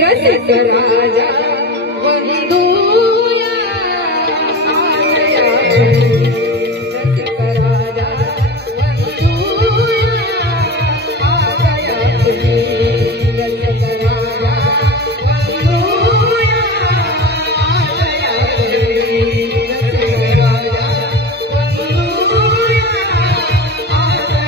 रसिक राजा वंदूया आलया रसिक राजा वंदूया आलया रसिक राजा वंदूया आलया रसिक राजा वंदूया आलया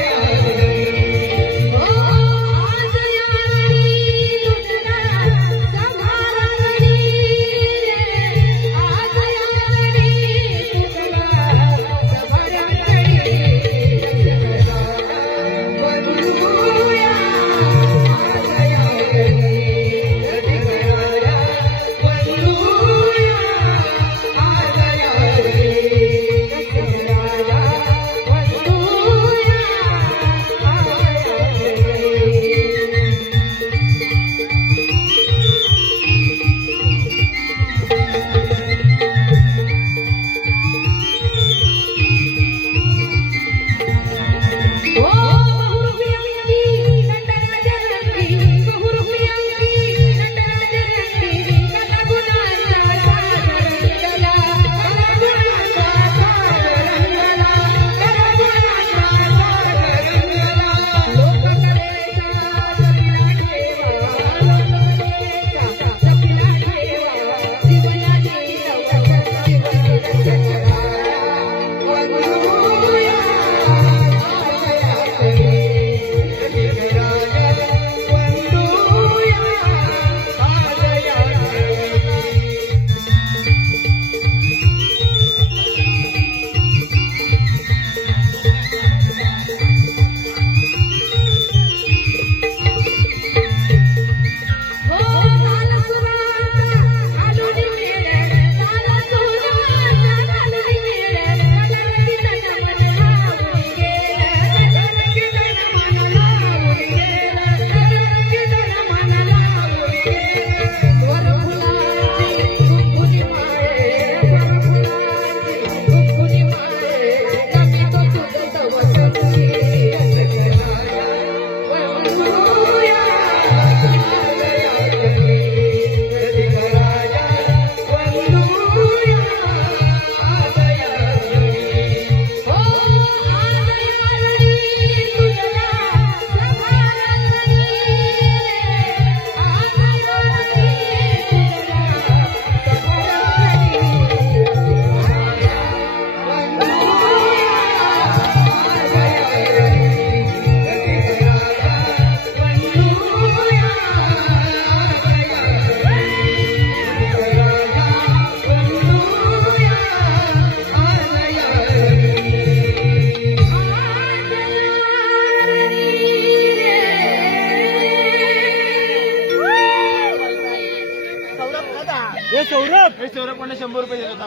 सौरभ पण 100 रुपये देतात.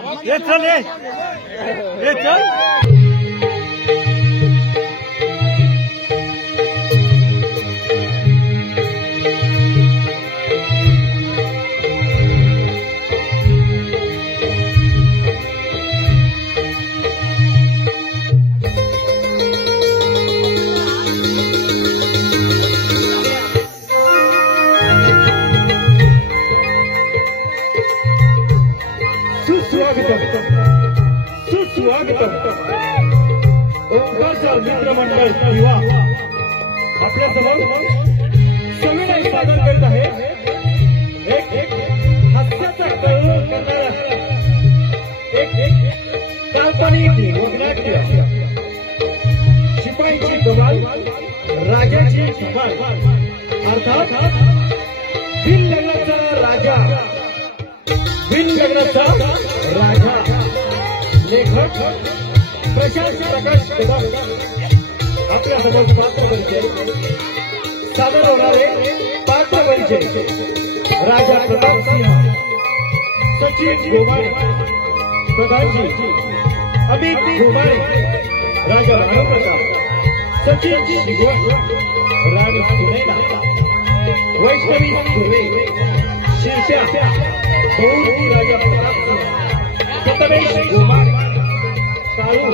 चल सुस्वागतम ओंकारचा मित्रमंडळ युवा आपल्या समोर सविनय सादर करत आहे. एक हास्याचा प्रयोग करणारा एक काल्पनिक लोकनाट्य शिपाईची कमाल राजाची शिपाई अर्थात बिनलग्नाचा राजा बिनलग्नाचा राजा. लेखक प्रशांत प्रकाश कदम आपल्या समोर पात्र परिचय सादर होणारे पात्र परिचय राजा प्रताप सिंह सचिन गोमाळे प्रधानजी अमित गोमाळे राजा रामप्रताप सचिन शिगवण राणी सुनैना वैष्णवी सुरे शीर्षा बहुजी राजा प्रताप सिंह सतमेश गोमाळे काळू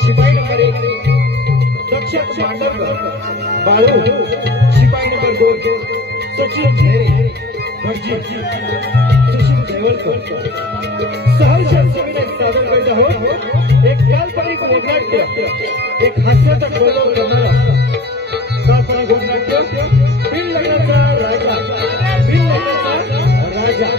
शिपाई नंबर 1 रक्षक मांडवकर, बाळू शिपाई नंबर 2, सचिन खैरे, भटजी सुशील देवळकर, सहर्ष संगीत सादर करीत आहोत एक काल्पनिक लोकनाट्य, एक हास्याचा प्रयोग करणारा काल्पनिक लोकनाट्य बिन लग्नाचा राजा, बिन लग्नाचा राजा.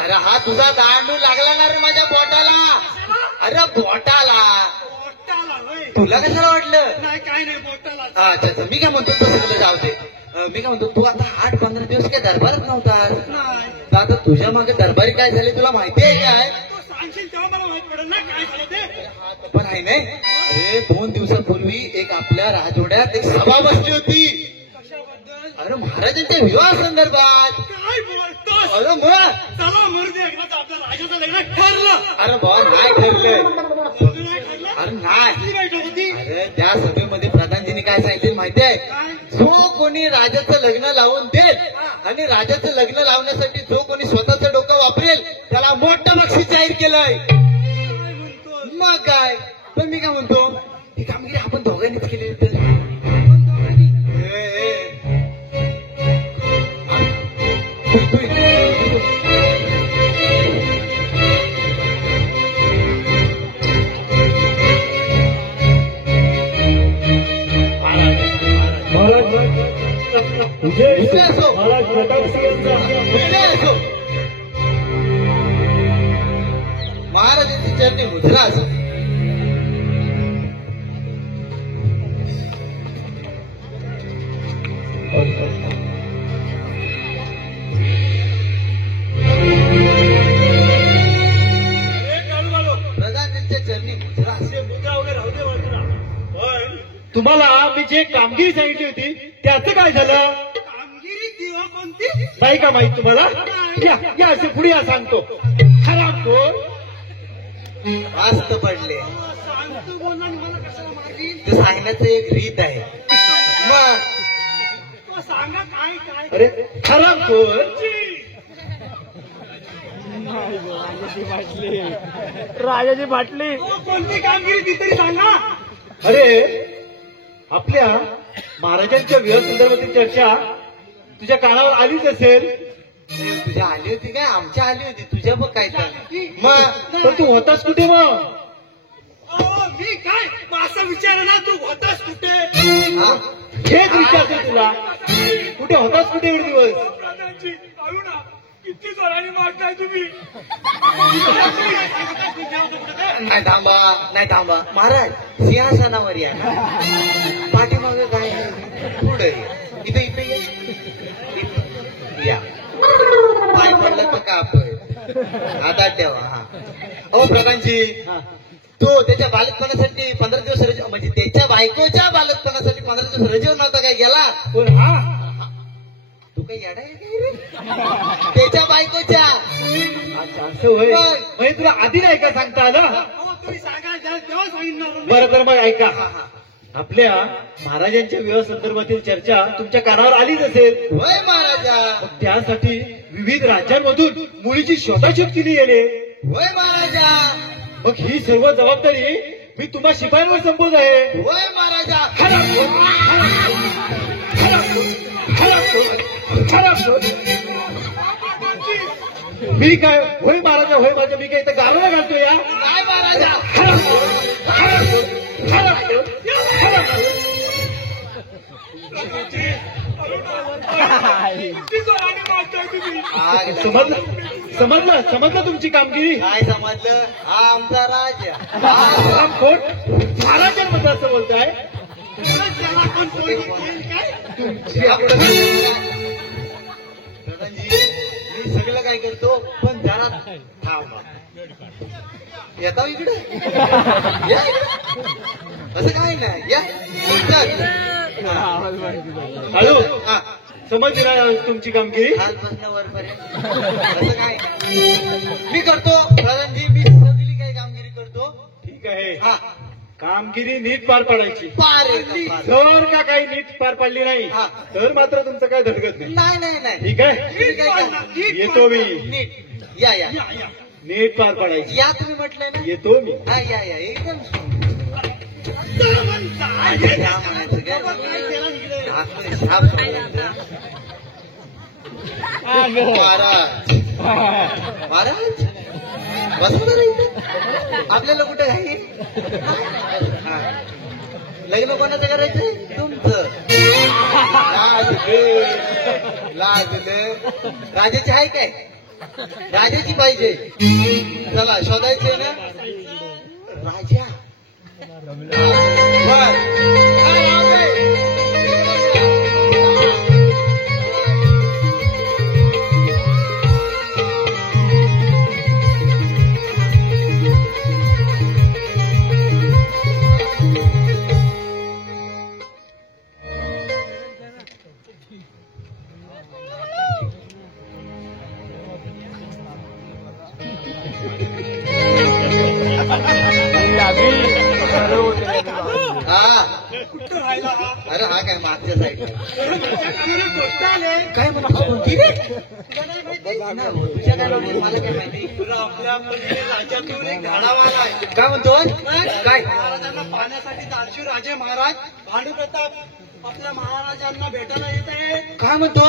अरे हा तुझा दांडू लागला ना रे माझ्या पोटाला. अरे पोटाला तुला कशाला वाटलं? नाही काय नाही बोटाला. अच्छा अच्छा मी काय म्हणतो तसं तुला जाऊ दे. मी काय म्हणतो तू आता 8-15 दिवस काय दरबारच नव्हता. नाही तर आता तुझ्या मागे दरबारी काय झाले तुला माहिती आहे काय? तू सांगशील तेव्हा मला माहित पडेल ना काय झालं ते. पण आहे नाही. अरे 2 दिवसापूर्वी एक आपल्या राजवाड्यात एक सभा बसली होती. कशाबद्दल? अरे महाराजांच्या विवाह संदर्भात. काय बोलतोस? अरे मग चला मरुदे एकदाच आपल्या राजाचं लग्न ठरलं. अरे बा नाही ठरलं. मरुदे नाही ठरलं? अरे नाही. किती बैठक होती? अरे त्या सभेमध्ये प्रधानजींनी काय सांगितलं माहितीये? काय? जो कोणी राजाचं लग्न लावून देईल आणि राजाचं लग्न लावण्यासाठी जो कोणी स्वतःचं डोकं वापरेल त्याला मोठं बक्षीस जाहीर केलंय. काय म्हणतोस? मग काय. पण मी काय म्हणतो ही कामगिरी आपण दोघांनीच केली तर आपण दोघांनी? महाराज विजय असो. महाराज प्रताप सिंह विजय असो. चरणी मुद्रा असू दे. प्रधानजींच्या चरणी मुद्रा असू दे. तुम्हाला मी जे कामगिरी सांगितली होती त्याचं काय झालं कामगिरी किंवा कोणती नाही का माहित तुम्हाला या या असे पुढे या सांगतो हरामखोर वास्त पडले. सांगतो बोलणार आणि मला कशाला मारली ते सांगण्याचं एक रीत आहे. मग तो सांगा काय काय अरे हरामखोर राजाची बाटली तो कोणती कामगिरी ती तरी सांगा अरे आपल्या महाराजांच्या विवाह संदर्भातील चर्चा तुझ्या कानावर आलीच असेल तुझ्या आली होती काय आमच्या आली होती तुझ्या बघ काय तर मग तर तू होतास कुठे मग अहो मी काय मग असं विचार ना तू होतास कुठे हा? हेच विचारते तुला कुठे होतास कुठे एवढे दिवस प्रधानजी पाहू ना किती जोराने मारताय तुम्ही नाही थांबा नाही थांबा महाराज सिंहासनावर या पाठीमागे काय पुढे इथे इथे या. इथे या पाय पडलं तर काप हातात ठेवा. हा हो प्रधानजी तो त्याच्या बालकपणासाठी 15 दिवस रजा म्हणजे त्याच्या बायकोच्या बालकपणासाठी 15 दिवस रजेवर नव्हता काय गेला. पण हा तू काही येडा आहे काय रे त्याच्या बायकोच्या. अच्छा असं होय म्हणजे तुला आधी नाही का सांगता आलं अहो तुम्ही सांगा तेव्हा सांगितलं मी. बरं तर मग ऐका हा, हा. आपल्या महाराजांच्या विवाह संदर्भातील चर्चा तुमच्या कानावर आलीच असेल होय महाराजा त्यासाठी विविध राज्यांमधून मुलीची शोधाशोध केली गेली होय महाराजा मग ही सर्व जबाबदारी मी तुम्हा शिपायांवर संपवत आहे होय महाराजा हरामखोर, हरामखोर, हरामखोर, हरामखोर, हरामखोर. मी काय होय महाराजा होय माझ्या मी काय इथं गावाला घालतो या नाही महाराजा हरामखोर, हरामखोर, हरामखोर, हरामखोर. किती जोराने मारताय तुम्ही समजलं समजलं तुमची कामगिरी काय समजलं हा आमचा राजा हरामखोर महाराजांमध्ये असं बोलताय त्याला कोण पोळी देईल काय प्रधानजी मी सगळं काय करतो पण जरा थांबा. येता इकडे या इकडे. असं काय नाही या चल. हॅलो हा समजली ना तुमची कामगिरी खालपासून वरपर्यंत असं काय मी करतो प्रधानजी मी सगळी काही कामगिरी करतो. ठीक आहे हा कामगिरी नीट पार पाडायची पार एकदम पार. जर का काही नीट पार पाडली नाही हा. तर मात्र तुमचं काय धडकत नाही नाही नाही नाही ठीक आहे ठीक आहे का? येतो मी नीट या या नीट पार पाडायची या तुम्ही म्हटलंय ना येतो मी हा या या एकदम काय या म्हणायचं काय केलं इकडे हातमध्ये साप सोडायचा. महाराज महाराज बसू ना रे इथं. आपल्याला कुठे आहे हा. लग्न कोणाचं करायचंय तुमचं लाजलं राजाची आहे काय राजाची पाहिजे चला शोधायचे ना राजा बर काय राव काय? हा कुठं राहिला हा अरे हा काय मागच्या साईडला त्याच्या कामाला गोष्ट आले काय म्हणा कोणती रे तुला नाही माहिती नाही, तुझ्या काय लावली? मला काय माहिती तुला आपल्या पलीकडे राज्यातून एक धाडावाला आहे काय म्हणतो काय महाराजांना पाहण्यासाठी दालशू राजे महाराज भांडू प्रताप आपल्या महाराजांना भेटायला येत आहे काय म्हणतो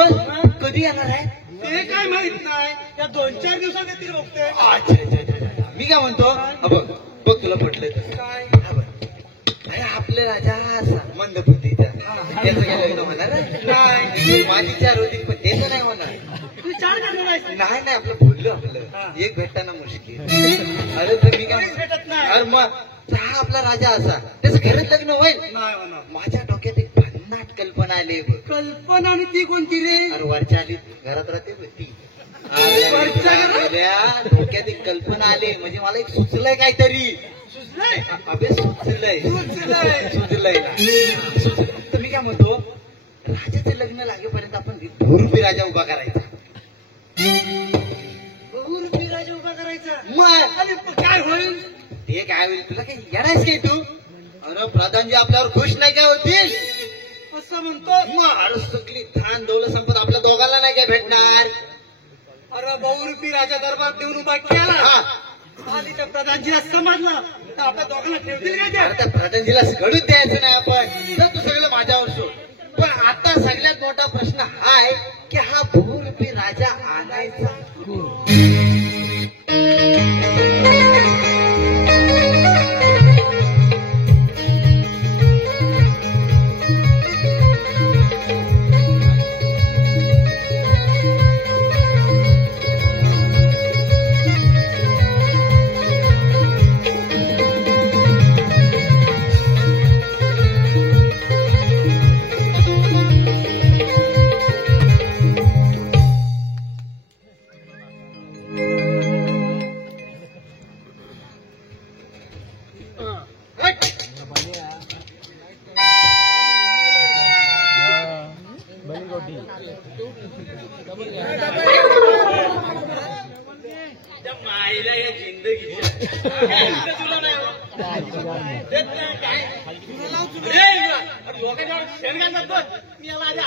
कधी येणार आहे ते काय माहित नाही या 2-4 दिवसात येतील बघते अच्छा अच्छा अच्छा, अच्छा. मी काय म्हणतो बघ बघ तुला पटलं तर काय हा बघ. अरे आपले राजा हा असा मंद बुद्धीचा त्याचं काय लग्न होणार आहे? नाही माझी 4 होती पण त्याचं नाही होणार चार करणार आहेस नाही नाही आपलं बोललो आपलं एक भेटताना मुश्किल. अरे तर मी काय काहीच भेटत नाही. अरे मग हा आपला राजा असा त्याचं खरंच लग्न होईल. नाही होणार. माझ्या डोक्यात एक भन्नाट कल्पना आली बघ. कल्पना आणि ती कोणती रे? अरे वरच्या आली घरात राहते बघ ती. वरच्या घरात? माझ्या डोक्यात एक कल्पना आली म्हणजे मला एक सुचलंय काहीतरी. सुचलंय? अबे सुचलंय सुचलंय. सुचलंय. तर मी काय म्हणतो राजाचं लग्न लागेपर्यंत आपण बहुरूपी राजा उभा करायचा. बहुरूपी राजा उभा करायचा. मग आणि काय होईल? ते काय होईल तुला काही येणारच काय तू. अरे प्रधानजी आपल्यावर खुश नाही काय होतील. असं म्हणतो. मग अरे सगळी धान दौलत संपत आपल्या दोघांना नाही काय भेटणार. अरे बहुरूपी राजा दरबार देऊन उभा केला हा आणि त्या प्रधानजीला समजलं तर आपल्या दोघांना ठेवतील का अरे ते? त्या प्रधानजीला घडूच द्यायचं नाही आपण. तर तू सगळं माझ्यावर सोड. पण आता सगळ्यात मोठा प्रश्न हा आहे की हा बहुरूपी राजा आणायचा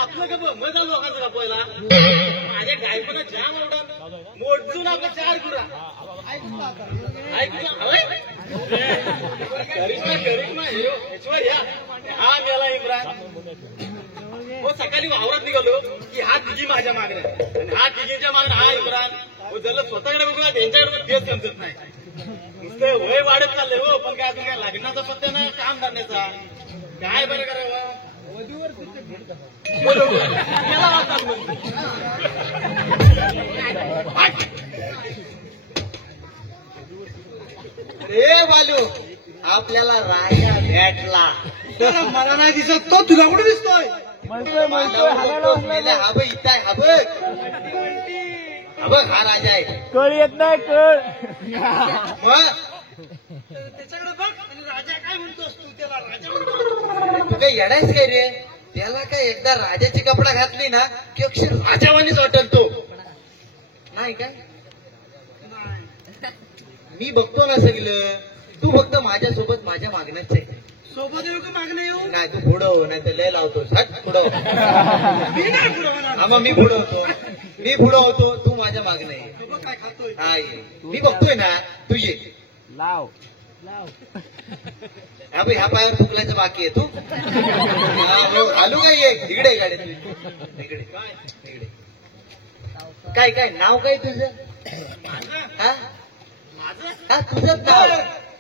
आपलं का मजा लोकांचं का पहिला माझ्या गायपणा जाम आवडा मोडून आपलं चार गुरा करिश्मा हिरो या हा मेला इम्रान. हो सकाळी वावरात निघालो की हा तिघी माझ्या मागण्या आणि हा तिघीच्या मागण्या हा इम्रान. हो जर स्वतःकडे बघूया त्यांच्याकडे तेच समजत नाही. नुसतं वय वाढत चाललंय हो पण काय अजून काय लग्नाचा पत्त्या ना काम करण्याचा काय बरं करावं. रे बालू आपल्याला राजा भेटला. तर मला नाही दिसत तो तुला कुठे दिसतोय? हा बघ इथं आहे. हा बघ हा राजा आहे. कळ येत नाही कळ. मग त्याच्याकडे बघ आणि राजा काय म्हणतोस तू त्याला राजा म्हणतो? तू काही येडायच काय रे. त्याला काय एकदा राजाची कपडा घातली ना की अक्षर राजावानीच वाटल तो. नाही काय मी बघतो ना सगळं. तू फक्त माझ्यासोबत माझ्या मागण्याच आहे. सोबत येऊ का मागणं येऊ? नाही तू पुढं हो नाही तर लय लावतोस. हट पुढं हो. मी नाही पुढं होणार. हा मग मी पुढं होतो तू माझ्या मागणं आहे. तू बघ काय खातोय. हा ये मी बघतोय ना तू ये. लाव हा भाई ह्या पायावर थुकलायचं बाकी आहे तू. आलू काय ये इकडे गाडी इकडे काय नाव काय तुझं. हा हा तुझंच नाव.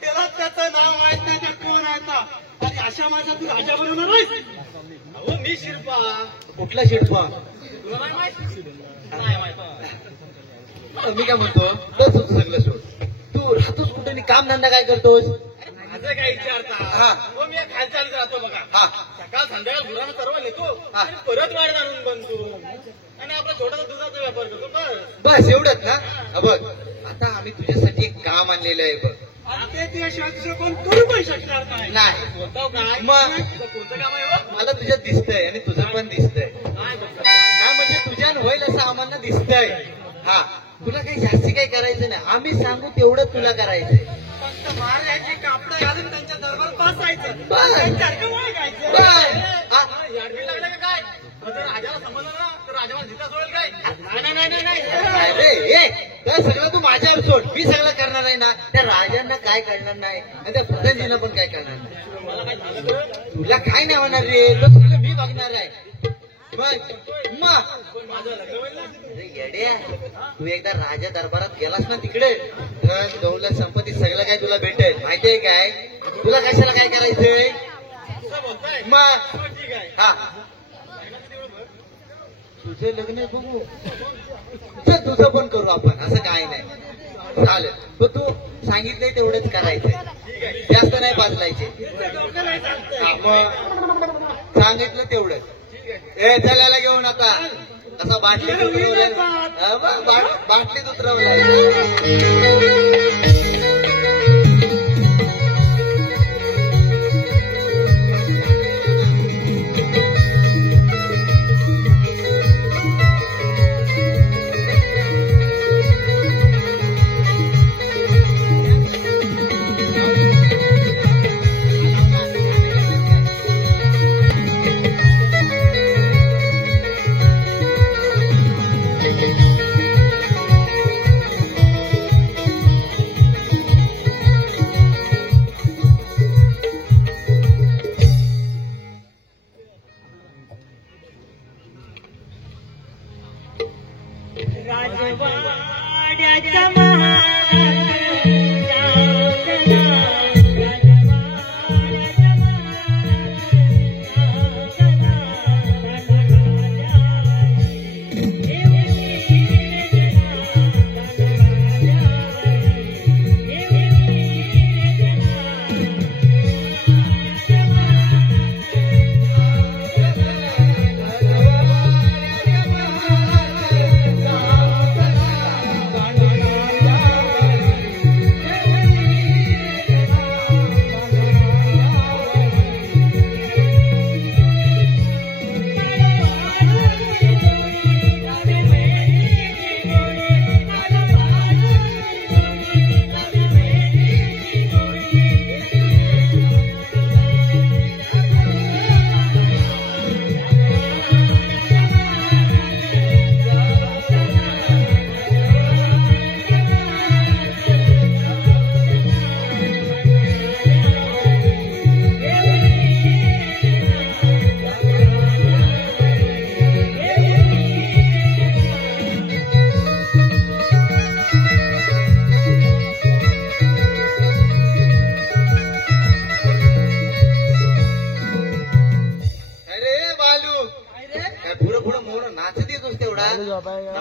त्याला त्याचं नाव माहित नाही त्या कोण आहे ना. आणि अशा माझा तू राजा बनवणार आहेस? अहो मी शिरपा. कुठला शिडपा. तुला नाही माहित? नाही माहित. मी काय म्हणतो बस सगळं सोड. तू राहतोस कुठे आणि काम धंदा काय करतोस. माझं काय विचारता. हा. हो मी खालचालीत राहतो बघा. हा सकाळ संध्याकाळ गुरांना सर्व नेतो हा. आणि परत वाढत आणून बनतो आणि आपला छोटासा दुधाचा व्यापार करतो बस. बस एवढंच ना. हा बघ आता आम्ही तुझ्यासाठी एक काम आणलेलं आहे बघ. आणि ते तुझ्याशिवाय दुसरं कोण करू पण शकणार नाही. नाही होतो काय मग? तुझं कोणतं काम आहे हो? मला तुझ्यात दिसतंय आणि तुझं पण दिसतंय. काय बघतो? हा म्हणजे तुझ्यान होईल असं आम्हाला दिसतंय. हा तुला काही जास्ती काही करायचं नाही. आम्ही सांगू तेवढं तुला करायचंय. फक्त महाराजांची कापडं घालून त्यांच्या दरबार बसायचं. बस. त्यांच्यासारखं वागायचं. बस. हा. याडबीड लागलं का काय. जर राजाला समजलं ना तर राजा मला जिता सोडेल काय. नाही अरे ए तर सगळं तू माझ्यावर सोड. मी सगळं करणार आहे ना. त्या राजांना काय करणार नाही आणि त्या प्रधानजींना पण काय करणार नाही. मला काय झालं तर तुला काय नाही होणार रे. तो सगळं मी बघणार आहे. मग पण माझं लग्न होईल ना. अरे येडे तू एकदा राजा दरबारात गेलास ना तिकडे तर दौलत संपत्ती सगळं काय तुला भेटेल. माहितीये काय तुला कशाला काय करायचंय. असं बोलताय. मग हो, ठीक आहे. हा तुझं लग्न बघू तर तुझं पण करू आपण, असं काय नाही. चालेल, पण तू सांगितलंय तेवढंच करायचंय, जास्त नाही बदलायचे. मग सांगितलं तेवढंच. ए चल्याला घेऊ नका, असं बाटलीत उतरवलं, बाटलीत उतरवलं. राजवाड्याच्या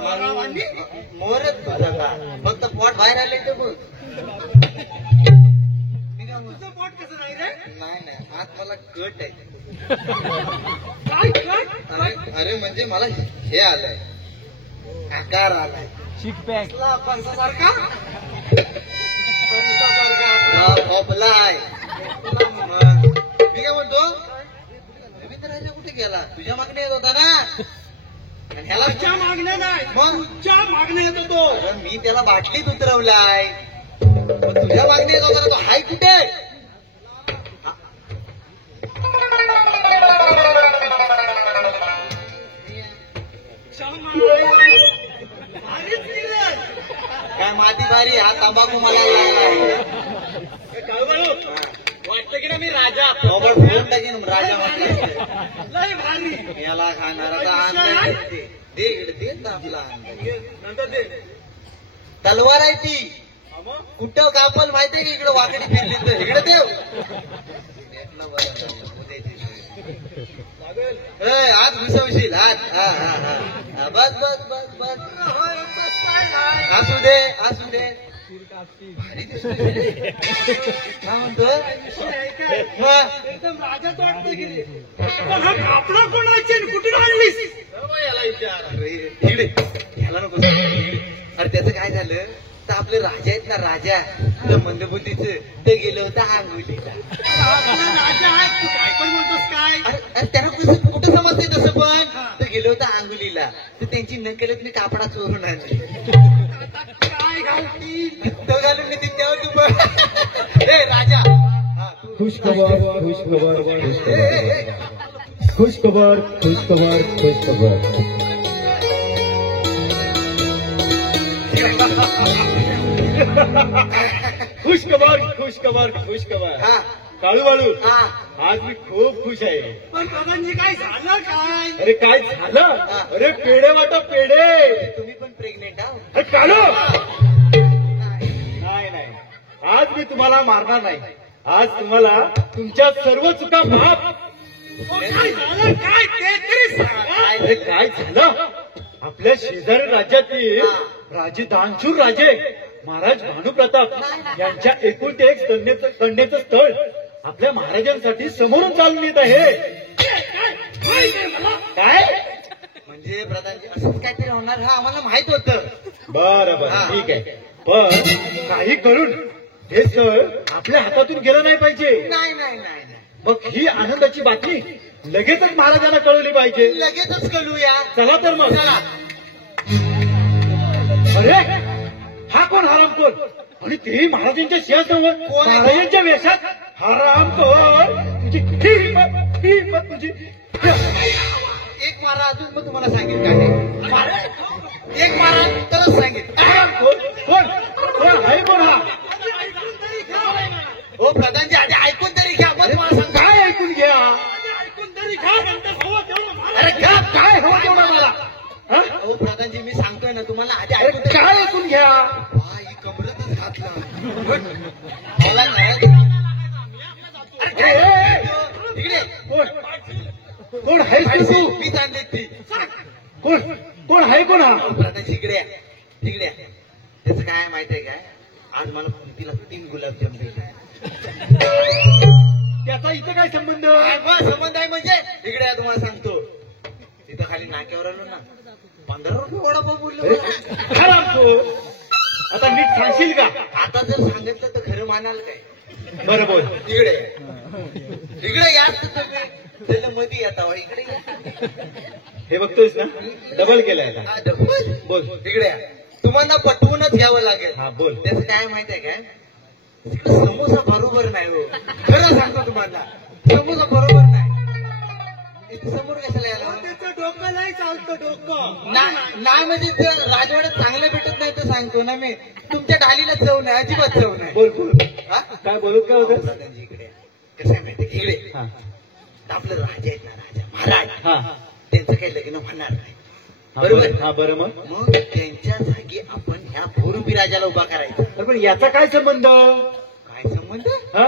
महाराज मोरच तुझा का फक्त पोट बाहेर आले तर बघ. तुझं पोट कसं नाही रे? नाही आज मला कट आहे. काय काय अरे म्हणजे मला हे आलंय, आकार आलाय. शिकपॅक सारखा खोपलाय. मी काय म्हणतो, रवींद्र कुठे गेला? तुझ्या मागणी येत होता ना. आणि ह्याला तुझ्या मागण्या नाही, मग तुझ्या मागण्या येतो तो. अरे मी त्याला बाटलीत उतरवलाय, मग तुझ्या मागणी येत होता ना. तो हाय कुठे? काय माती भारी, हा तंबाखू मला लागलाय. वाटतं की ना मी राजा. मोबाईल फोडून टाकीन राजा म्हटलं. लय भारी. याला खाणारा अंदाज दे इकडे, दे ना आपला अंदाज. नंतर ते तलवार आहे ती, कुठं कापल माहितीये की इकडे वाकडी फिरली तर इकडे देव. आज घुसवशील आज. हा हा हा बस बस बस बस. असू दे असू दे. भारी दिसतोय. काय म्हणतो? एकदम राजाच वाटतं की रे. पण हा कापडा कोणाची कुठून आणलीस? याला विचार. इकडे ह्याला नको इकडे. अरे त्याचं काय झालं तर आपले राजा आहेत ना, राजा तर मंदबुद्धीचं ते गेलं होतं आंघोलीला. आपला राजा आहे, तू काय पण म्हणतोस काय? अरे त्यांना कसं कुठं समजते तसं, पण तर गेलं होतं आंघोलीला तर त्यांची नकलत मी कापडा चोरून आणली. काय घालती? तो घालून मी तिच्यावर तू बघ. ए राजा, खुश खबर खुश खबर खुश खबर खुश खबर खुश खबर खुश खबर. खुश खबर खुश खबर खुश खबर. हा काळू बाळू, हा आज मी खूप खुश आहे. पण बाबांनी काय झालं काय? अरे काय झालं? अरे पेढे वाटा पेढे. तुम्ही पण प्रेग्नेंट आहो. अरे काळू, नाही नाही, आज मी तुम्हाला मारणार नाही. आज तुम्हाला तुमच्या सर्व चुका माफ. काय झालं काय ते तरी सांगा. अरे काय झालं? आपल्या शेजारी राज्यातील राजे दानशूर राजे महाराज भानुप्रताप यांच्या एकुलते एक कन्येचं स्थळ आपल्या महाराजांसाठी समोरून चालून येत आहे. काय म्हणजे प्रधानजी असंच काहीतरी होणार हा आम्हाला माहित होतं. बरं बरं ठीक आहे, पण काही करून हे स्थळ आपल्या हातातून गेलं नाही पाहिजे. नाही नाही नाही नाही. मग ही आनंदाची बातमी लगेचच महाराजांना कळवली पाहिजे. लगेचच कळूया. चला तर मग. चला. अरे हा कोण हरामखोर आणि तेही महाराजांच्या सिंहासनावर कोण आहे? महाराजांच्या वेशात. हरामखोर तुझी ही हिंमत तुझी. एक मारा अजून मग तुम्हाला सांगेल काय ते. मारा. एक मारा तरच सांगेल. हरामखोर कोण कोण आहे कोण हा? हो प्रधानजी आधी ऐकून तरी घ्या मग तुम्हाला सांगा. काय ऐकून घ्या. अरे काय हो तेवढा मला. हा? हो प्रधानजी मी सांगतोय ना तुम्हाला आधी अरे ऐकून तरी. काय ऐकून घ्या. वा, ही कमरतच घातला. मला नाही. ए, ए, ए, तिकडे कोण आहेस तू? मी सांगते ती. कोण कोण आहे कोण हा? प्रधानजी इकडे या. तिकडे या. त्याचं काय माहितीये काय आज मला कुंतीला 3 गुलाबजाम दिले. त्याचा इथं काय संबंध. संबंध आहे म्हणजे इकडे या तुम्हाला सांगतो. तिथं खाली नाक्यावर आलो ना 15 रुपये वडापाव बोललो. हरामखोर. आता नीट सांगशील का. आता जर सांगितलं तर खरं मानाल काय. बरं बोल. इकडे इकडे या तुम्ही. त्याला मध्ये येता हो, इकडे या. हे बघतोयस ना डबल केलाय का. हा, डबल. बोल. इकडे या. तुम्हाला पटवूनच घ्यावं लागेल. हा बोल. त्याचं काय माहितीये काय तिकडे समोसा बरोबर नाही हो. खरं सांगतो तुम्हाला समोसा बरोबर नाही. इथे समोर कशाला यायला. त्याचं डोकं नाही चालतं डोकं. नाही म्हणजे जर राजवाड्यात चांगलं भेटत नाही तर सांगतो ना मी. तुमच्या ढालीला चव नाही अजिबात चव नाही. बोल बोल. हा? काय बोलत काय होतं. प्रधानजी इकडे कसं आहे माहिती की इकडे हा आपलं राजा आहेत ना राजा महाराज हा त्यांचं काही लग्न होणार नाही. हा, बरोबर. बरं. हा बरं मग. मग त्यांच्या जागी आपण ह्या भोरुपी राजाला उभा करायचा. अरे पण याचा काय संबंध. काय संबंध. हा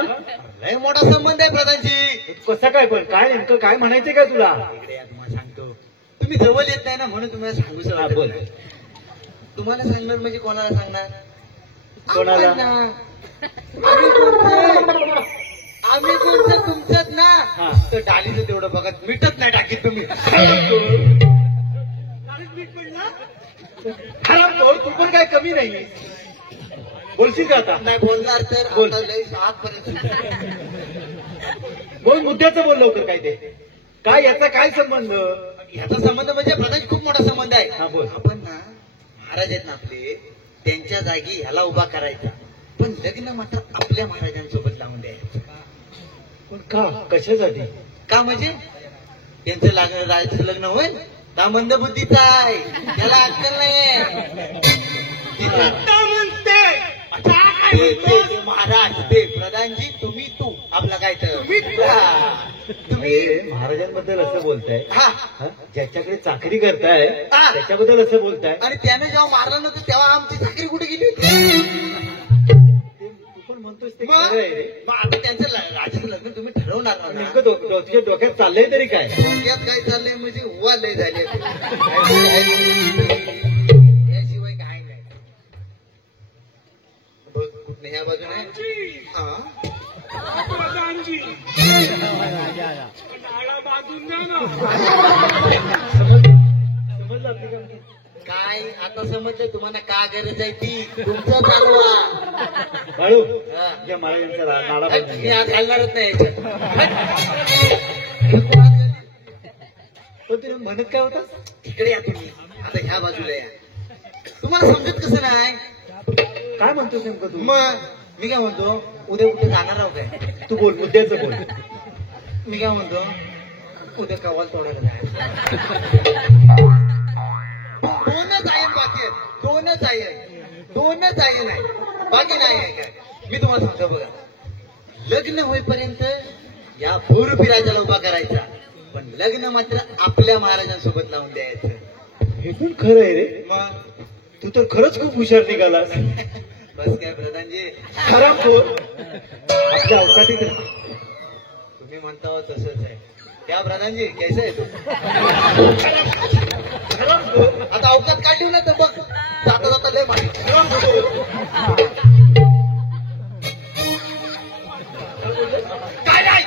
लय मोठा संबंध आहे प्रधानजी. कसा काय पण काय नेमकं काय म्हणायचंय का तुला. इकडे या तुम्हाला सांगतो. तुम्ही जवळ येत नाही ना म्हणून तुम्हाला सांगू हा, बोल. शकतो. तुम्हाला सांगणार म्हणजे कोणाला सांगणार. कोणाला? आम्हाला. आम्ही कोणतं तुमचंच ना. हा. तर डालीचं तेवढं बघत मिटत नाही टाकीत तुम्ही. हरामखोर तू पण काय कमी नाही. बोलशील का आता. नाही बोलणार तर बोल. आता लय आजपर्यंत. बोल मुद्द्याचं बोल लवकर. काय ते काय याचा काय संबंध. ह्याचा संबंध म्हणजे प्रधान खूप मोठा संबंध आहे. हा, बोल. आपण ना महाराज आहेत ना आपले त्यांच्या जागी ह्याला उभा करायचा. पण लग्न मात्र आपल्या महाराजांसोबत लावून द्यायचं. पण का कशासाठी. का म्हणजे त्यांचं राजाचं लग्न होईल का मंदबुद्धीचा आहे त्याला अक्कल नाहीये. ते महाराज ते प्रधानजी तुम्ही तू आपला काय तर हा. तुम्ही महाराजांबद्दल असं बोलताय. हा. हा? ज्याच्याकडे चाकरी करताय हा. त्याच्याबद्दल असं बोलताय. आणि त्याने जेव्हा मारलं नव्हतं तेव्हा आमची चाकरी कुठे गेली होती. तू पण म्हणतोस ते मग खरं आहे रे. मग आता त्यांचं राजाचं लग्न तुम्ही ठरवणार ना. नेमकं तुझ्या डोक्यात चाललंय तरी काय. डोक्यात काय चाललंय म्हणजे उवा लय झाले. याशिवाय काय नाही. बघ कुठे ह्या बाजूने हा. समजलं आपली का. काय आता समजलं तुम्हाला का गरज आहे ती तुमचं चालवा. बाळू हा. या महाराजांचा नाडा बांधून मी घे. आज घालणारच नाही याच्यात. पण तुम्ही म्हणत काय होता. इकडे या तुम्ही आता ह्या बाजूला या. तुम्हाला समजत कसं नाही. काय म्हणतोस नेमकं तू. मग मी काय म्हणतो उद्या कुठे जाणार आहो काय. तू बोल मुद्द्याचं बोल. मी काय म्हणतो उद्या कवाल तोडायला जायचं. दोनच आहे बाकी आहे. दोनच आहे नाही बाकी नाही आहे काय. मी तुम्हाला सांगतो बघा लग्न होईपर्यंत या भोरुपी राजाला उभा करायचा. पण लग्न मात्र आपल्या महाराजांसोबत लावून द्यायचं. हे पण खरं आहे रे. मग तू तर खरंच खूप हुशार निघालास. बस काय प्रधानजी हरामखोर आपल्या अवकाटीत राहा. तुम्ही म्हणता हो तसंच आहे. त्या प्रधानजी कैसे आहे तू. हरामखोर आता अवकात काढली ना तर बघ जाता जाता लय माहिती काय नाही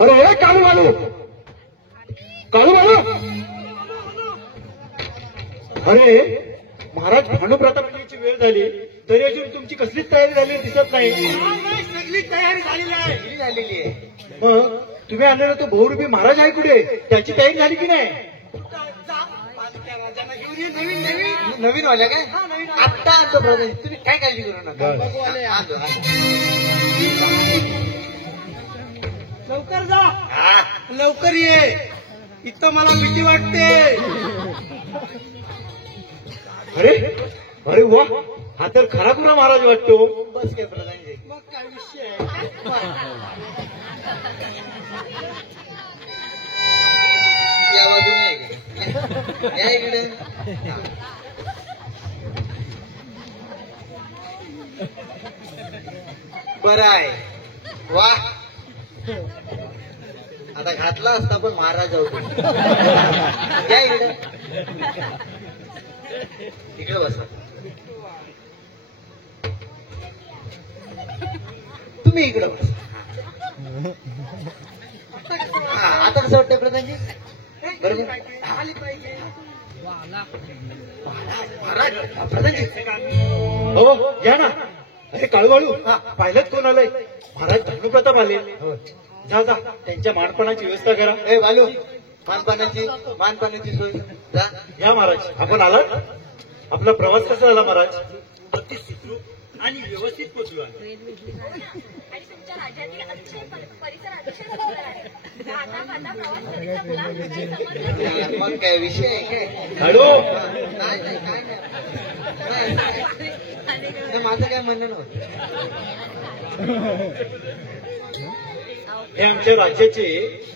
अरे काळू बाळू अरे महाराज भानुप्रतापांची वेळ झाली तरी अजून तुमची कसलीच तयारी झाली दिसत नाही. सगळी तयारी झालेली आहे. किती झालेली आहे मग तुम्ही आणलेला तो बहुरूपी महाराज आहे कुठे? त्याची तयारी झाली की नाही? त्या राजांना घेऊन ये नवीन नवीन नवीन वाल्या काय हा, नवीन आले. आत्ता आणतो प्रधान तुम्ही काय काळजी करू नका बरं. आणतो लवकर जा हा. लवकर ये इथं मला भीती वाटते. अरे अरे वा हा तर खरा खुरा महाराज वाटतो. बस काय प्रधानजी मग काय विषय आहे. या बाजूने इकडे या इकडे बरं आहे वा आता घातला असता पण महाराज होतो या इकडे इकडे बसा तुम्ही इकडे बसा हा, आता कसं वाटतं प्रधानजी बरोबर आली पाहिजे. महाराज प्रधानजी हो घ्या ना. अरे काळू बाळू पाहिलं कोण आलंय? महाराज भानुप्रताप आले. जा जा त्यांच्या मानपणाची व्यवस्था करा. ए बालू मानपाण्याची सोय जा या महाराज आपण आलात. आपला प्रवास कसा झाला महाराज? अति सुखरूप आणि व्यवस्थित पोचलो. आणि तुमच्या राज्यातील अतिशय परिसर अतिशय सुंदर आहे. आता माझा प्रवास कधी संपला काही समजलं नाही. मग काय विषय आहे काय हॅलो नाही नाही काय नाही माझं काय म्हणणं नव्हतं हे आमच्या राज्याचे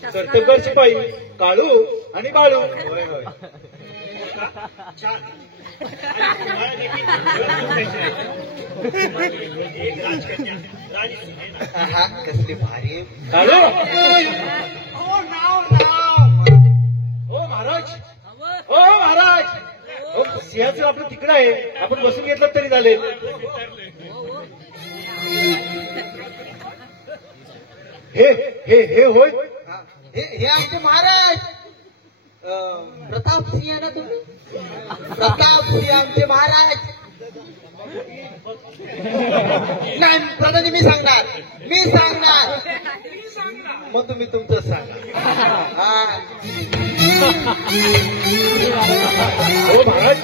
कर्तव्य शिपाई काळू आणि बाळू. होय होय. एक राजकन्या राणी सुनैना. हा कसली भारी आहे. काळू हो नाव हो महाराज हो महाराज हो सिंहासन आपलं तिकडं आहे. आपण बसून घेतलं तरी चालेल. हे हे हे होय हा, हे आमचे महाराज प्रताप सिंह आहे ना तुम्ही प्रताप सिंह आमचे महाराज नाही प्रधानी मी सांगणार मग तुम्ही तुमचं सांगा हा हो महाराज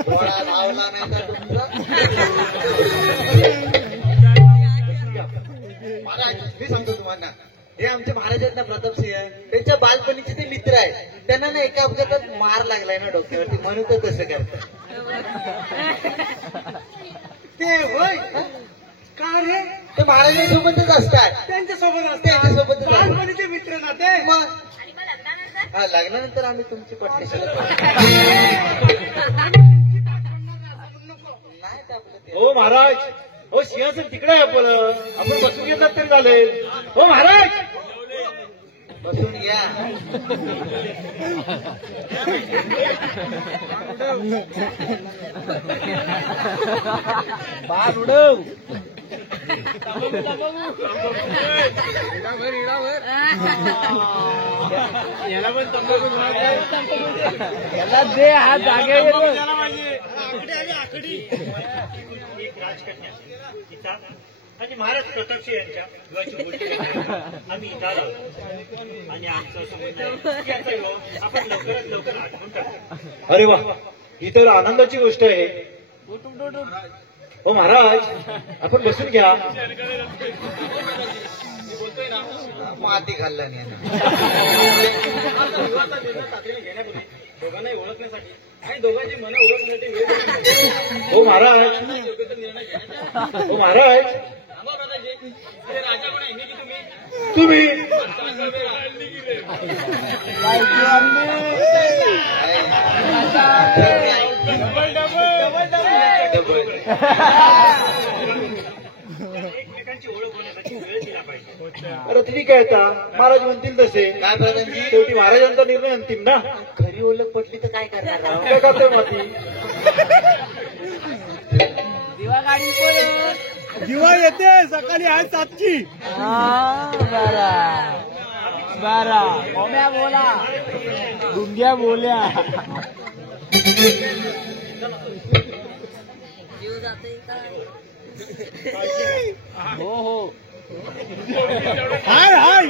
डोळा लावला नाही तर तुमचा महाराज मी सांगतो तुम्हाला हे आमचे महाराज आहेत ना प्रताप सिंह आहे त्यांच्या बालपणीचे ते मित्र आहेत. त्यांना ना एका अपघातात मार लागलाय ना डोक्यावरती म्हणून तर तसं करतात. ते होय का रे ते महाराजांसोबतच असतात त्यांच्यासोबत त्यांच्यासोबतच असतात. लहानपणीचे मित्र ना ते. मग आणि मग लग्नानंतर हा, लग्नानंतर आम्ही तुमची पटकन नाही ते आपलं ते. हो महाराज हो सिंहासन तिकडे आहे आपलं. आपण बसून घेतलं तरी चालेल. हो महाराज बसून या याला पण तंबाखू याला दे हा आकडी एक राजकन्या तिचा आणि महाराज प्रतापसिंह यांच्या विवाहाची गोष्ट आम्ही इथं आलो आणि आमचं असं म्हणणं आहे की आता विवाह आपण लवकरात लवकर आठवण टाकू. अरे वा, ही तर आनंदाची गोष्ट आहे. हो महाराज, आपण बसून घ्या. बोलतोय ना, माती खाल्ला नाही आता विवाहाचा निर्णय तातडीने घेण्यापूर्वी दोघांनाही ओळखण्यासाठी आणि दोघांची मनं ओळखण्यासाठी वेळ देण्यासाठी हो महाराज, योग्य तो निर्णय घेण्याचा. हो महाराज, थांबा दादाजी, अरे राजा कोण आहे मी की तुम्ही? तुम्ही एकमेकांची ओळख होण्यासाठी वेळ दिला पाहिजे. अरे ठीक आहे, आता महाराज म्हणतील तसे. काय प्रधानजी? शेवटी महाराजांचा निर्णय अंतिम ना. खरी ओळख पटली तर काय करणार राव? काय करतोय माती? दिवा येते सकाळी आहे 7ची. बारा ओम्या बोला गुंग्या बोल्या हो हो हाय हाय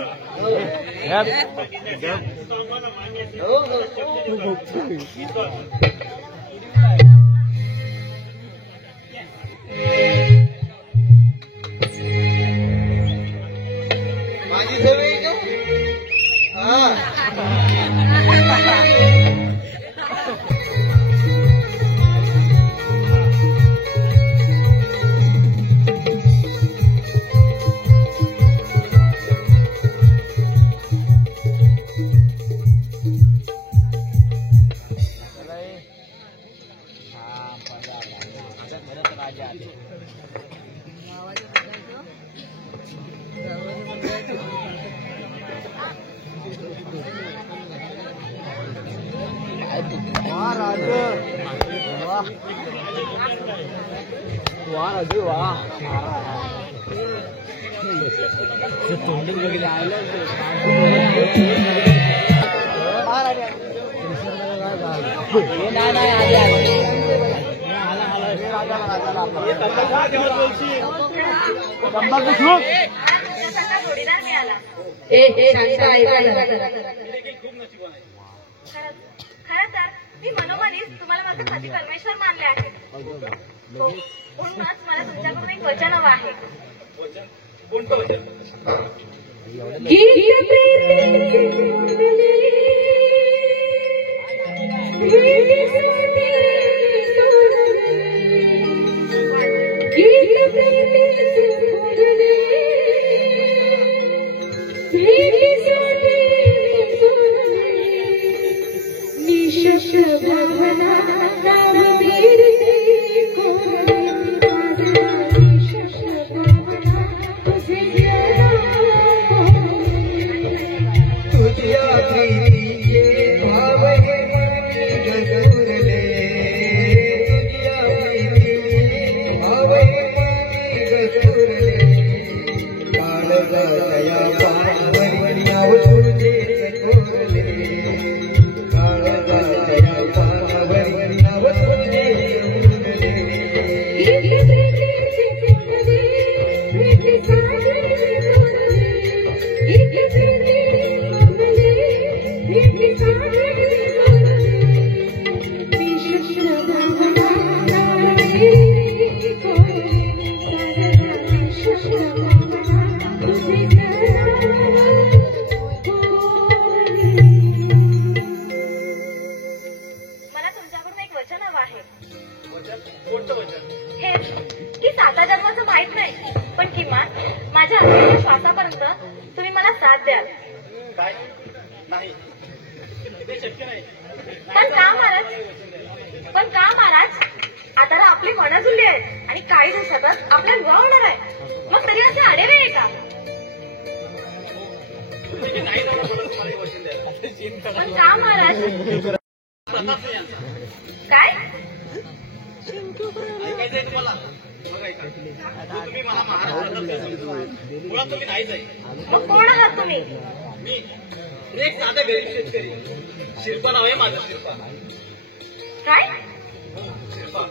माझी सवय आहे का? जोडीदार मिळाला. खरं तर मी मनोमनीच तुम्हाला माझे पती परमेश्वर मानले आहे. हो, म्हणूनच मला तुमच्याकडून एक वचन हवं आहे. कोणतं वचन? मला तुमच्याकडून एक वचन हवं आहे. कोणतं वचन? हे की 7 जन्माचं माहित नाही, पण किमान माझ्या अंतिम श्वासापर्यंत तुम्ही मला साथ द्याल. काय? नाही, ते शक्य नाही. पण का महाराज? पण का महाराज? आता ना आपली मनं जुळली आहेत आणि काही दिवसातच आपला विवाह होणार आहे. मग तरी असे आडेवे आहे का? म्हणजे नाही जाणं पडत तुम्हाला हे वचन द्यायला. पण का महाराज? प्रतापसिंह यांचा. काय? ऐकायचंय तुम्हाला? बघा ऐका. तुम्ही मला महाराज प्रतापसिंह सांगितलं. मुळात तुम्ही नाहीच आहे. मग कोण आहात तुम्ही? मी एक साधे गरीब शेतकरी. शिरपा नाव आहे माझं, शिरपा. काय? शिरपा.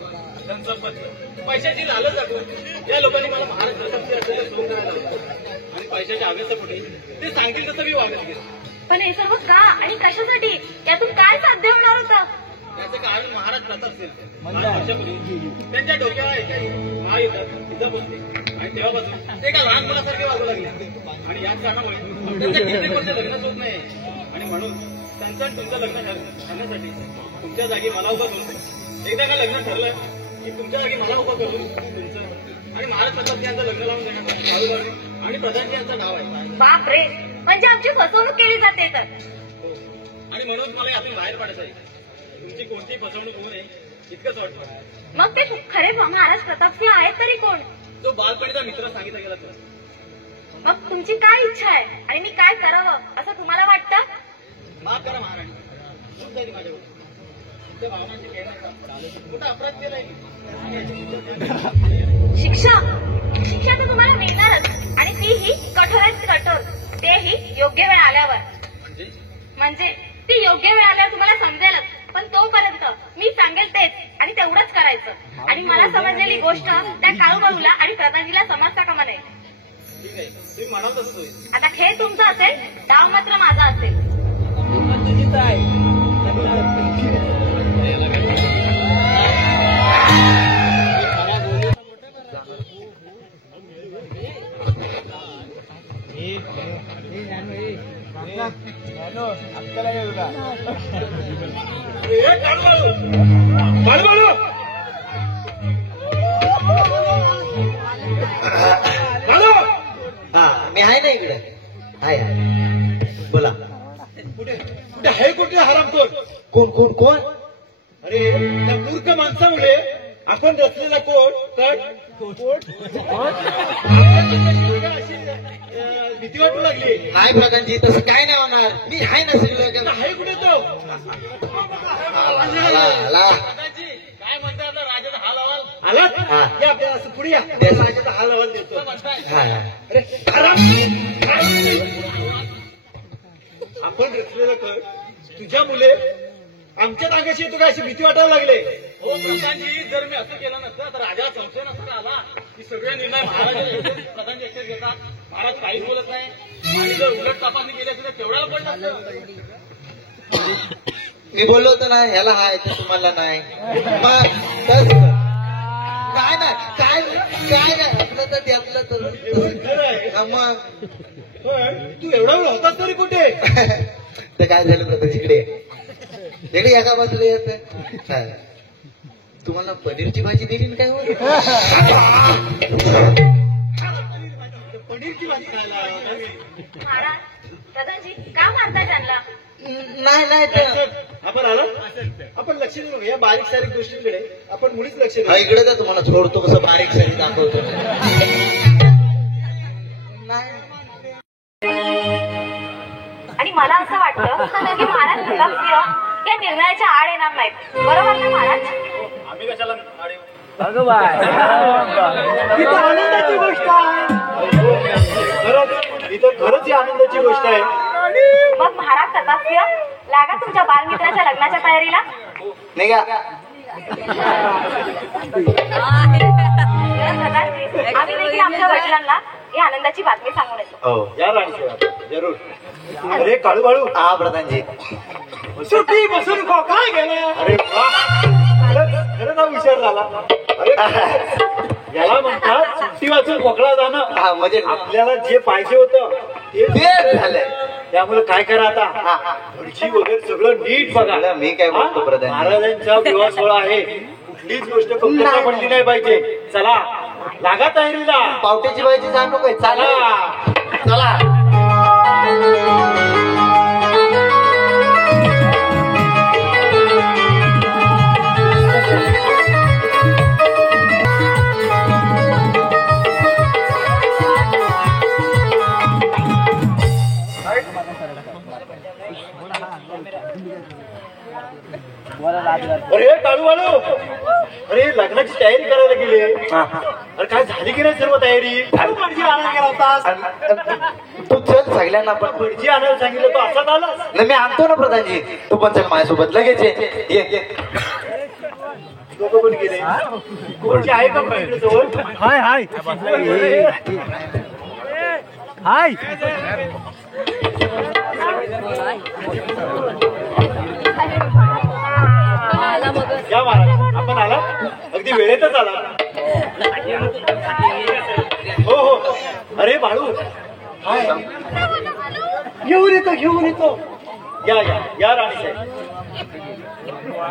धनसंपत्ती, पैशाची लालच दाखवून या लोकांनी मला महाराज प्रतापची असलेलं सुरू करायला लावलं. आणि पैशाच्या आवेशापोटी ते सांगतील तसं मी वागत गेलो. पण हे सर्व का आणि कशासाठी? यातून काय साध्य होणार होतं? त्याचं कारण महाराज प्रताप सिंह. 5 वर्षापूर्वी त्यांच्या डोक्यावर एका महायुद्धात इजा बसली आणि तेव्हापासून ते एका लहान मुलासारखे वागू लागले. आणि याच कारणामुळे त्यांचं कित्येक वर्ष लग्नच होत नाही. आणि म्हणून त्यांचं आणि तुमचं लग्न करण्यासाठी तुमच्या जागी मला उभं करून एकदा का लग्न ठरलं की तुमच्या जागी मला उभं करून तुमचं आणि महाराज प्रताप यांचं लग्न लावून देण्यात आणि प्रधानजी यांचं नाव आहे. बाप रे, म्हणजे आमची फसवणूक केली जाते तर. आणि म्हणून मला यातून बाहेर पडायचं आहे. तुमची कोणतीही फसवणूक होऊ नये इतकंच वाटतं. मग ते खरे महाराज प्रतापसिंह आहेत तरी कोण? जो बालपणीचा मित्र सांगितला गेला तो. मग तुमची काय इच्छा आहे आणि मी काय करावं असं तुम्हाला वाटतं? माफ करा महाराणी, चूक झाली माझ्याकडून. तुमच्या भावनांची खेळण्याचा मोठा अपराध केलाय मी. शिक्षा तर तुम्हाला मिळणारच आणि तीही कठोरात कठोर, तेही योग्य वेळ आल्यावर. म्हणजे ती योग्य वेळ आल्यावर तुम्हाला समजेलच. पण तोपर्यंत मी सांगेल तेच आणि तेवढंच करायचं. आणि मला समजलेली गोष्ट त्या काळूबाळूला आणि प्रधानजीला समजता कामा नये. ठीक आहे, तुम्ही म्हणाल तसंच होईल. आता खेळ तुमचा असेल, डाव मात्र माझा असेल. हा, मी आहे ना इकडे. आहे. बोला. कुठे आहे कुठे हरामखोर? कोण कोण कोण? अरे त्या मूर्ख माणसामुळे आपण रचलेला कोट भीती वाटू लागली. नाही प्रधानजी, तसं काय नाही होणार. मी आहे ना सगळं. आहे कुठे तो? आला. दादाजी, काय म्हणताय आपला राजाचा हाल हवाल? आलात? हा. या आपल्याला असं पुढे या. माझ्याचा हाल हवाल देतो. काय म्हणताय? हा. अरे हराम. आपण रचलेला कर तुझ्या मुले आमच्या अंगाशी येतो काय अशी भीती वाटायला लागले. हो प्रधानजी, जर मी असं केलं नसतं तर राजा संशय नसता आला की सगळे निर्णय महाराज प्रधानजी एकटे घेतात. महाराज काहीच बोलत नाही. आणि जर उलट तपासणी केली असती तर तेवढ्याला पण नसतं. मी बोललो होतो ना, ह्याला हाय तर तुम्हाला नाही. मग तसं काय नाही, काय काय नाही आपलं तर त्यातलं खरं आहे. तर मग पण तू एवढा वेळ होतास तरी कुठे? तर काय झालं प्रथम इकडे इकडे एका बाजूला येत. तुम्हाला पनीरची भाजी दिली ना काय? हो पनीरची भाजी खायला. महाराज प्रधानजी का मारता त्यांना? नाही नाही तर आपण आला आपण लक्ष देऊ नका या बारीक सारीक गोष्टींकडे. आपण मुळीच लक्ष देऊ. हा, इकडे जा, तुम्हाला सोडतो कसं बारीक सारी दाखवतो. आणि मला असं वाटतं की महाराज प्रतापसिंह या निर्णयाच्या आड येणार नाहीत. बरोबर ना महाराज? आम्ही कशाला आडे? इथं आनंदाची गोष्ट आहे. खरंच इथं खरंच ही आनंदाची गोष्ट आहे. मग महाराज प्रतापसिंह लागा तुमच्या बालमित्राच्या लग्नाच्या तयारीला. नाही का? प्रधानजी, आम्ही देखील आमच्या वडिलांना ही आनंदाची बातमी सांगून येतो. हो या राणीसाहेब जरूर. अरे काळू बाळू. हा प्रधानजी. सुट्टी बसून काय गेलं? अरे वा, खरंच हा हुशार झाला. अरे याला म्हणतात सुट्टी वाचून खोकला जाणं. हा म्हणजे आपल्याला जे पाहिजे होतं ते ते झालंय. त्यामुळे काय करा आता, घरची वगैरे सगळं नीट बघा. मी काय बोलतो प्रधान? महाराजांचा विवाह सोहळा आहे, कुठलीच गोष्ट कमतरता पडली नाही पाहिजे. चला लागा तयारीला. पावट्याची भाजी जाणू काय? चला चला. अरे काळू बाळू, अरे लग्नाची तयारी करायला गेली. अरे काय झाली की नाही सर्व तयारी? भटजी आणायला गेला होतास. तू चल सगळ्यांना पण. भटजी आणायला सांगितलं तो असाच आलास. नाही मी आणतो ना प्रधानजी. तू पण चल माझ्यासोबत लगेच ये. दोघं पण गेले. कोणची आहे का इकडे जवळ? हाय हाय हाय या महाराज, आपण आला अगदी वेळेतच आला. हो हो. अरे बाळू, हाय. घेऊन येतो. या राणीसाहेब.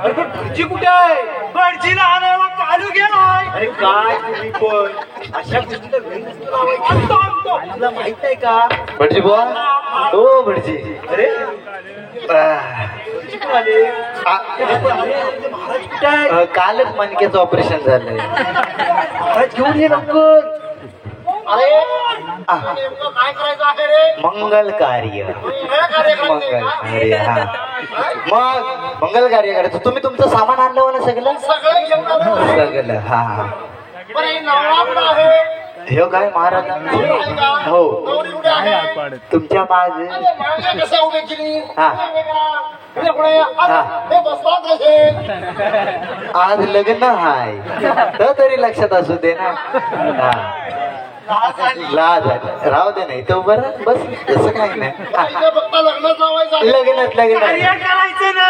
अरे पण भटजी कुठे आहे? भटजीला आणायला कालू गेलाय. अरे काय तुम्ही पण अशा गोष्टी तर घरी नसतो लावायच्या. तुला माहित आहे का भटजी बुवा, हो भटजी. अरे भटजी कोण आले? अरे महाराज कुठे आहे? कालच मणक्याचं ऑपरेशन झालंय. महाराज घेऊन ये लवकर. अरे नेमकं काय करायचं आहे रे? मंगल कार्य. हा. मग मंगल कार्य करायचं. तुम्ही तुमचं सामान आणलं हो ना सगळं? सगळं. हा हा. बरं हे नवरा कुठं आहे? हे काय महाराज? हो, नवरी कुठे आहे? तुमच्या माग. अरे मागे कसं उभे केली? हा. हे पुढे हा. हे बसतात कसे? आज लग्न हाय तर तरी लक्षात असू दे ना. हा. लाज आहे. राहू दे नाही तो बरं. बस तसं काही नाही. इथे फक्त लग्न लावायचं आहे. लग्न करायचं ना.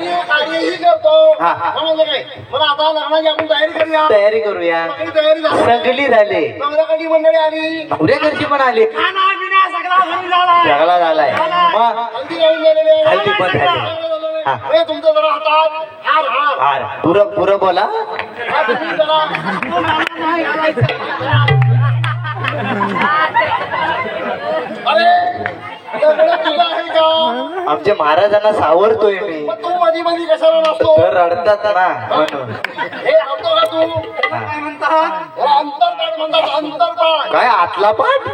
मी कार्यही करतो. हा, हा. समजलं काय? मला आता लग्नाची आपण तयारी करूया. तयारी करूया. सगळी तयारी झाली. सगळी झाली. नवऱ्याकडची मंडळी आली. नवऱ्या घरची पण आली. सगळा झालाय. मग हल्दी येऊन गेलेली आहे. हल्दी पण झाली. हा. हे तुमचं जरा हातात हार हार हार. पुरं बोला. हा, तुम्ही जरा अरे सगळं तुझं आहे का? आमच्या महाराजांना सावरतोय मी. मग तू मध्ये मध्ये कशाला नसतो? तर रडतात ना म्हणून. हे आणतो का तू? काय म्हणतात? हे अंतरपाठ म्हणतात. अंतरपाठ. काय आतला पाठ?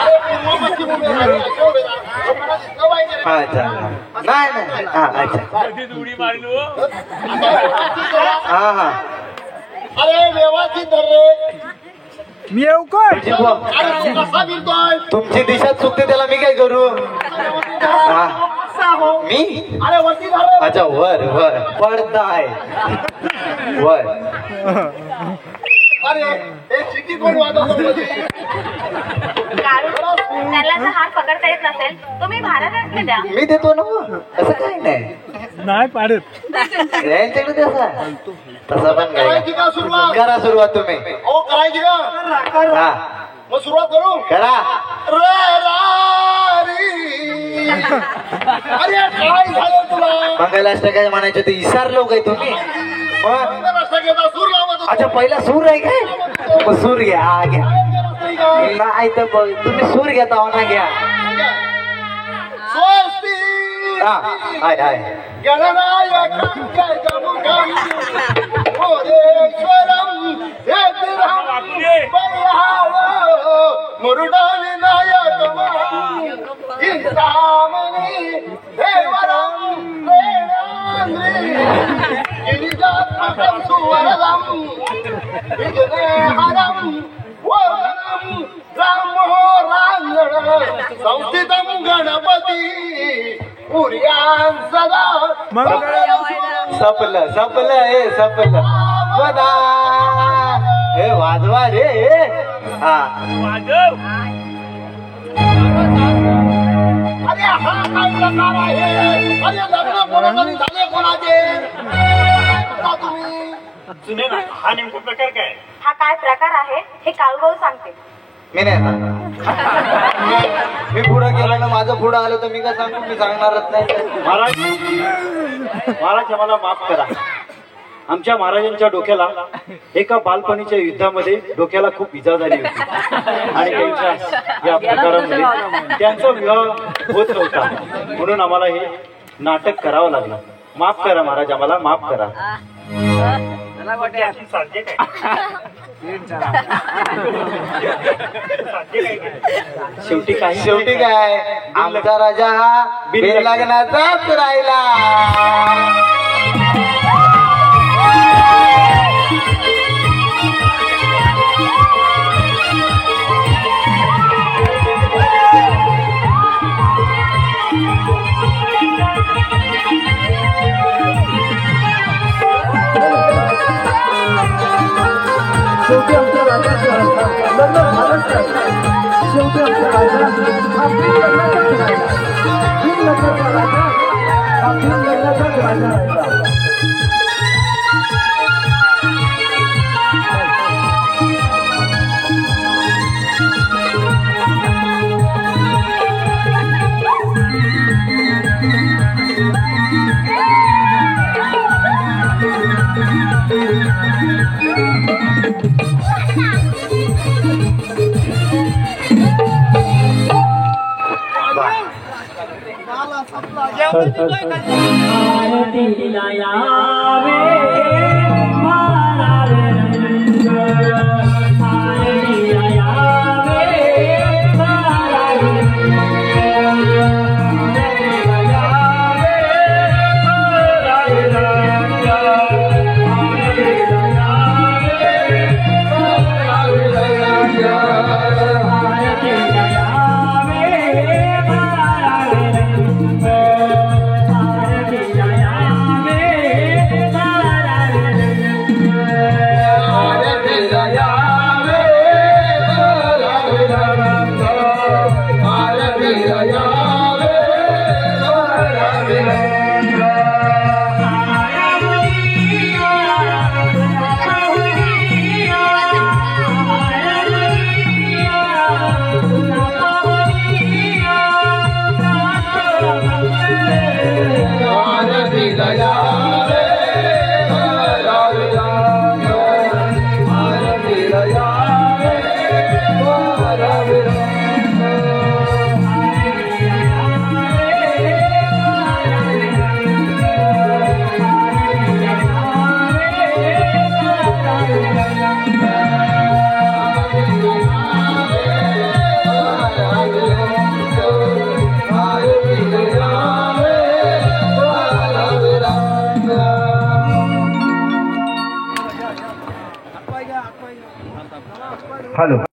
अरे पूर्ण पश्चिम उभे राहिले. ऐकू उभे राहिले. लोकांना दिसलं पाहिजे रे. हा चालेल. नाही. हा अच्छा. हा हा. अरे व्यवस्थित धर रे. मी येऊ काय? भटजी बुवा, अरे तू कसा फिरतोय? तुमची दिशा चुकते त्याला मी काय करू? हा. कसा हो? मी? अरे वरती धर रे. अच्छा वर पडदा आहे. वर. अरे हे शिटी कोण वाजवतो मध्ये? काळू, त्याला जर हात पकडता येत नसेल तुम्ही महाराजांकडे द्या. मी देतो ना. असं काही नाही. नाही पाडत. यांच्याकडे द्या. तसा पण करायची काय. का सुरुवात? करा सुरुवात तुम्ही. हो करायची का? हा मग सुरुवात करू. करा. रे रारी. अरे काय झालं तुला? मंगलाष्टकाय म्हणायचे ते इसारलो काय तुम्ही? मग रस्ता घेता सूर लावत होतो. अच्छा पहिला सूर आहे काय? मग सूर घ्या. हा घ्या. नाही तर बघ तुम्ही सूर घेता हो ना. घ्या. स्वस्ती हा हाय गणनायकं जगमुखं मोरेश्वरं यतिराम बल्लाळो मुरुडविनायकं चिंतामणि देवरं प्रेणाद्रि गिरिजात्मकं सुवरदं विघ्नेहरं वरदं रामो रांगण संस्थितं गणपती पुर्यां सदा सपलं हे सपलं बदा हे वाजवा रे. हा अरे हा काय प्रकार आहे? अरे लग्न कोणाकडे झाले कोणाचे? आता तुम्ही सुने ना, हा नेमका प्रकार काय? हा काय प्रकार आहे हे काळूभाऊ सांगते. मी नाही मी पुढं गेलो ना. माझं पुढं आलं तर मी काय सांगू? मी सांगणारच नाही. महाराज आम्हाला माफ करा. आमच्या महाराजांच्या डोक्याला एका बालपणीच्या युद्धामध्ये डोक्याला खूप इजा झाली होती आणि त्यांच्या या प्रकारामध्ये त्यांचा विवाह होत नव्हता. म्हणून आम्हाला हे नाटक करावं लागलं. माफ करा महाराज, आम्हाला माफ करा. शेवटी काय आमचा राजा हा बिन लग्नाचाच राहिला. हॅलो